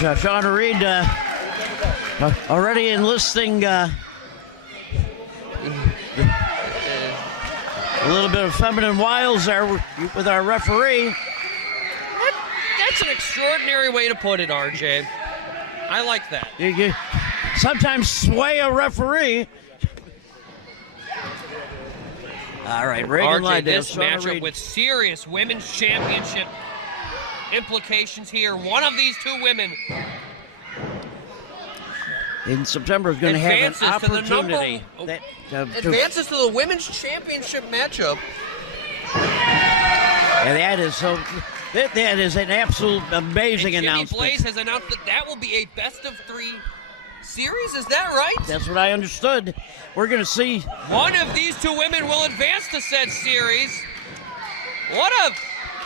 Shawna Reed already enlisting a little bit of feminine wiles there with our referee. That's an extraordinary way to put it, RJ. I like that. You sometimes sway a referee. All right, Regan Lydale, this Shawna matchup Reed. with serious women's championship implications here. One of these two women in September is going to have an opportunity. Advances to the women's championship matchup. And that is an absolute amazing and Jimmy announcement. Blaze has announced that will be a best-of-3 series. Is that right? That's what I understood. We're going to see. One of these two women will advance to said series. What a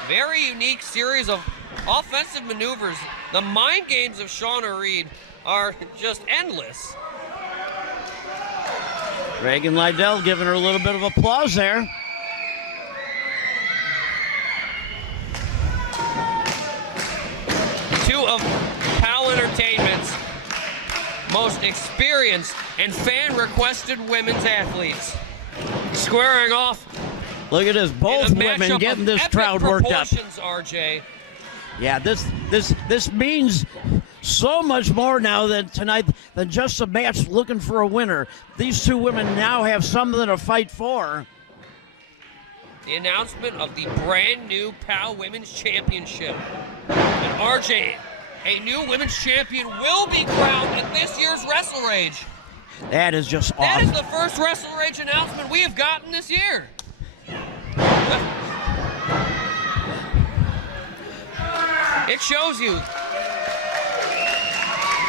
very unique series of offensive maneuvers. The mind games of Shawna Reed are just endless. Regan Lydale giving her a little bit of applause there. Two of POWW Entertainment's most experienced and fan-requested women's athletes squaring off. Look at this, both women getting this crowd worked up. RJ. Yeah, this means so much more now than tonight than just a match looking for a winner. These two women now have something to fight for. The announcement of the brand new POWW Women's Championship. And RJ, a new women's champion will be crowned at this year's Wrestlerage. That is just awesome. That is the first Wrestlerage announcement we have gotten this year. It shows you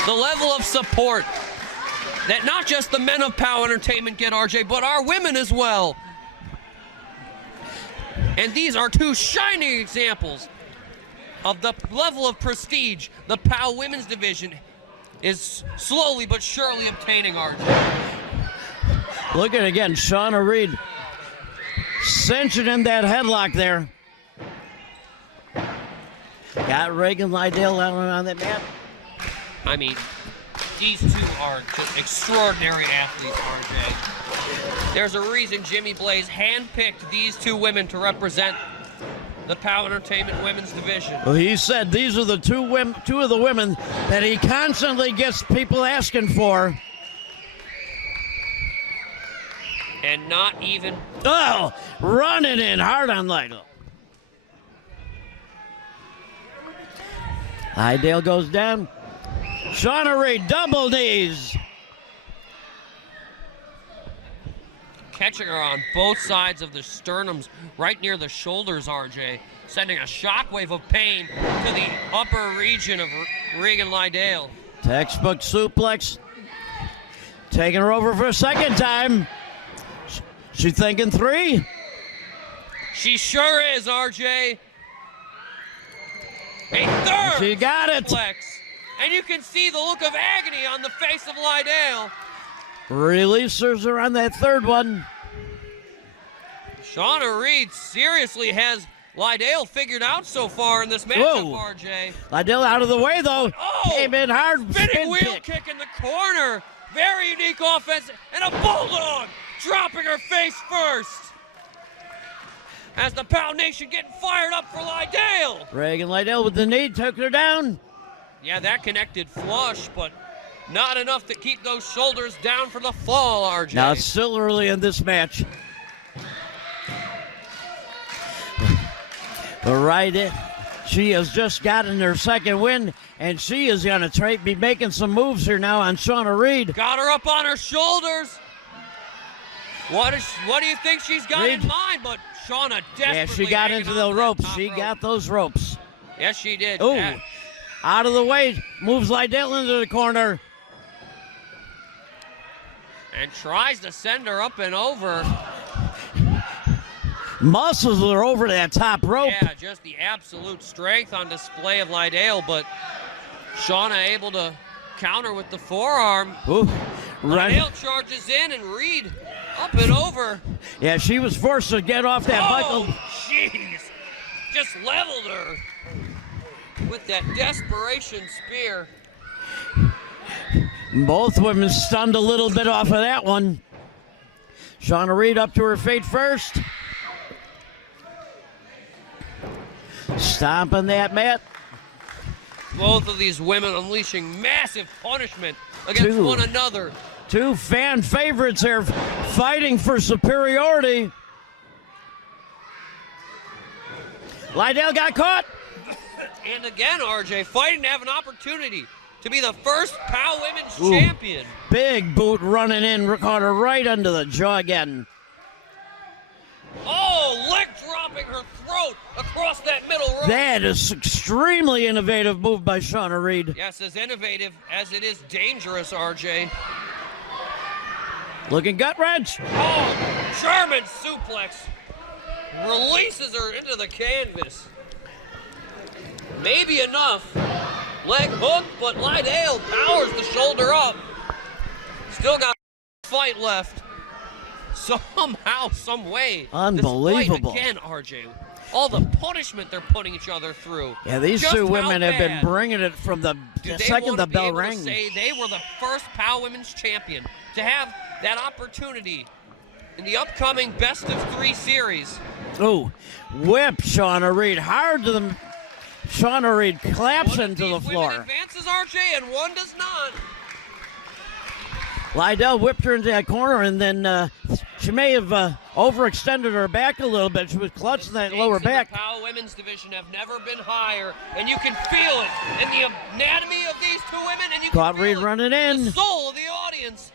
the level of support that not just the men of POWW Entertainment get, RJ, but our women as well. And these are two shining examples of the level of prestige the POWW Women's Division is slowly but surely obtaining, RJ. Look at it again, Shawna Reed cinching in that headlock there. Got Regan Lydale out on that mat. I mean, these two are just extraordinary athletes, RJ. There's a reason Jimmy Blaze handpicked these two women to represent the POWW Entertainment Women's Division. Well, he said these are the two of the women that he constantly gets people asking for. And not even... Oh, running in hard on Lydale. Lydale goes down. Shawna Reed, double knees. Catching her on both sides of the sternums, right near the shoulders, RJ, sending a shockwave of pain to the upper region of Regan Lydale. Textbook suplex. Taking her over for a second time. She thinking 3? She sure is, RJ. A third She got it. suplex. And you can see the look of agony on the face of Lydale. Releasers her on that third one. Shawna Reed seriously has Lydale figured out so far in this matchup, RJ. Lydale out of the way, though. Oh, came in hard. Spinning wheel kick in the corner. Very unique offense. And a bulldog dropping her face first. As the POWW Nation getting fired up for Lydale. Regan Lydale with the knee took her down. Yeah, that connected flush, but not enough to keep those shoulders down for the fall, RJ. Now it's still early in this match. The right, she has just gotten her second win, and she is going to be making some moves here now on Shawna Reed. Got her up on her shoulders. What do you think she's got in mind? But Shawna desperately. Yeah, she got into the ropes. She got those ropes. Yes, she did. Oh, out of the way, moves Lydale into the corner. And tries to send her up and over. Muscles are over that top rope. Yeah, just the absolute strength on display of Lydale, but Shawna able to counter with the forearm. Ooh, Lydale charges in and Reed up and over. Yeah, she was forced to get off that buckle. Oh, jeez. just leveled her with that desperation spear. Both women stunned a little bit off of that one. Shawna Reed up to her feet first. Stomping that mat. Both of these women unleashing massive punishment against one another. Two fan favorites here fighting for superiority. Lydale got caught. And again, RJ, fighting to have an opportunity to be the first POW Women's Champion. Big boot running in, caught her right under the jaw again. Oh, leg dropping her throat across that middle rope. That is extremely innovative move by Shawna Reed. Yes, as innovative as it is dangerous, RJ. Looking gut wrench. Oh, German suplex. Releases her into the canvas. Maybe enough. Leg hook, but Lydale powers the shoulder up. Still got a fight left. Somehow, some way. Unbelievable. This fight again, RJ. All the punishment they're putting each other through. Yeah, these Just two women how have been bad bringing it from the second the bell rang. Say they were the first POW Women's Champion to have that opportunity in the upcoming Best of 3 series. Oh, whip Shawna Reed hard to the. Shawna Reed claps into the floor. One advances, RJ, and one does not. Lydale whipped her into that corner, and then she may have overextended her back a little bit. She was clutching that lower back. The POW Women's division have never been higher, and you can feel it in the anatomy of these two women, and you can feel Reed it running in in. the soul of the audience.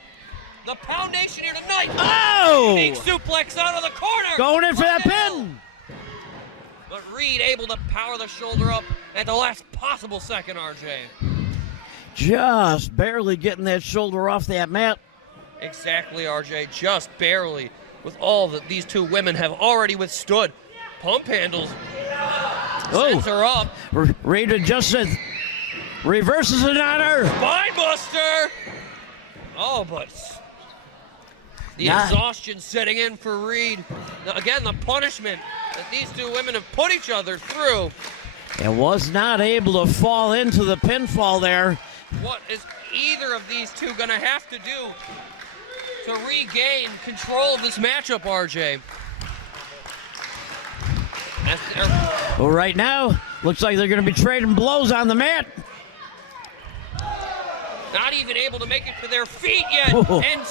The POW Nation here tonight. Oh! Big suplex out of the corner. Going in for that pin. But Reed able to power the shoulder up at the last possible second, RJ. Just barely getting that shoulder off that mat. Exactly, RJ, just barely. With all that these two women have already withstood. Pump handles. Sends her up. Reed adjusts it. Reverses it on her. Spine buster. Oh, but the exhaustion setting in for Reed. Now, again, the punishment that these two women have put each other through. And was not able to fall into the pinfall there. What is either of these two going to have to do to regain control of this matchup, RJ? Well, right now, looks like they're going to be trading blows on the mat. Not even able to make it to their feet yet, and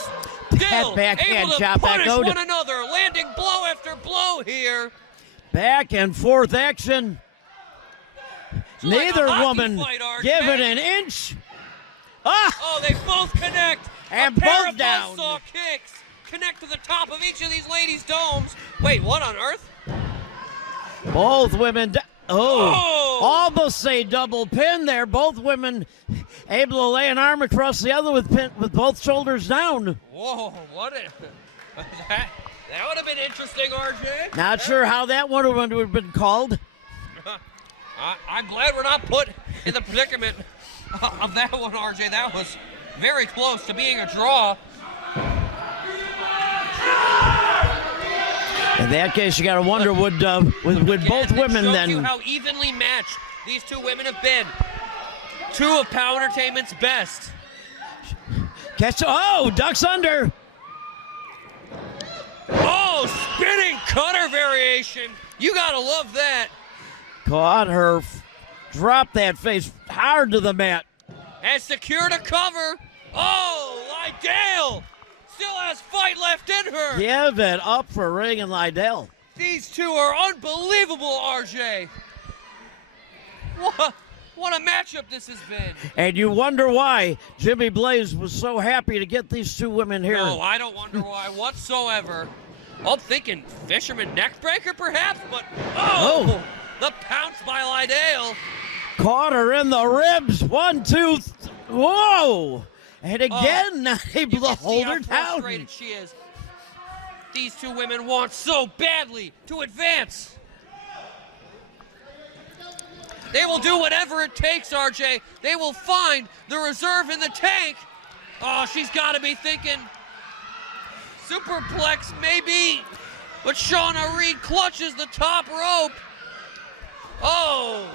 still backhand able to chop punish back one another, landing blow after blow here. Back and forth action. It's Neither like a woman fight, giving an inch. Oh, they both connect. And a pair both of down. buzzsaw kicks connect to the top of each of these ladies' domes. Wait, what on earth? Both women. Almost a double pin there. Both women able to lay an arm across the other with both shoulders down. Whoa, what that would have been interesting, RJ. Not sure how that one would have been called. I'm glad we're not put in the predicament of that one, RJ. That was very close to being a draw. In that case, you got to wonder, would both women then? You how evenly matched these two women have been. Two of POW Entertainment's best. Ducks under. Oh, spinning cutter variation. You got to love that. Caught her, dropped that face hard to the mat. And secured a cover. Oh, Lydale still has fight left in her. Give it up for Regan Lydale. These two are unbelievable, RJ. What a matchup this has been. And you wonder why Jimmy Blaze was so happy to get these two women here. No, I don't wonder why whatsoever. I'm thinking fisherman neckbreaker perhaps, but the pounce by Lydale. Caught her in the ribs. 1, 2, whoa! And again, not able to hold her down. Frustrated she is. These two women want so badly to advance. They will do whatever it takes, RJ. They will find the reserve in the tank. Oh, she's got to be thinking superplex maybe, but Shawna Reed clutches the top rope. Oh!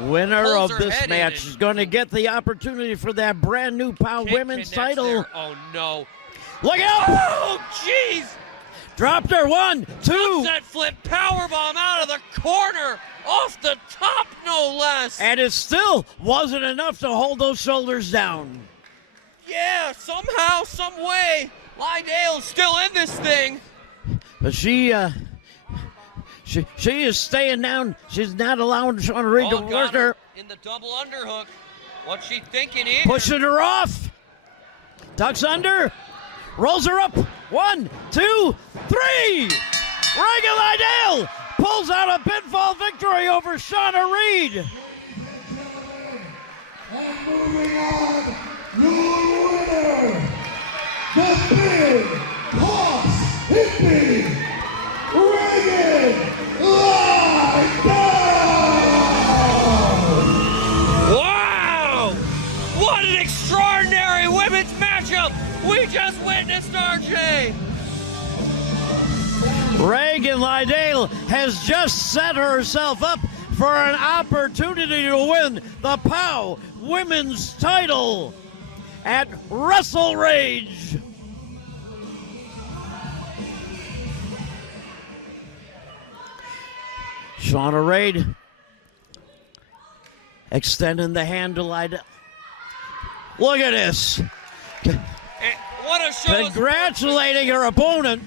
Winner Pulls of her this head in match and- is going to get the opportunity for that brand new POW Kick Women's connects title. there. Oh, no. Look out! Oh, jeez! Dropped her. 1, 2. Upset flip powerbomb out of the corner. Off the top, no less. And it still wasn't enough to hold those shoulders down. Yeah, somehow, some way, Lydale's still in this thing. But she is staying down. She's not allowing Shawna Reed to got work her. in the double underhook. What's she thinking here? Pushing her off. Ducks under. Rolls her up. 1, 2, 3. Regan Lydale pulls out a pinfall victory over Shawna Reed. And moving on, your winner, the big boss hippie, Regan Lydale! Wow! What an extraordinary women's matchup we just witnessed, RJ! Regan Lydale has just set herself up for an opportunity to win the POW Women's title at Wrestlerage. Shawna Reed extending the hand to Lydale. Look at this. What a show! Congratulating her opponent.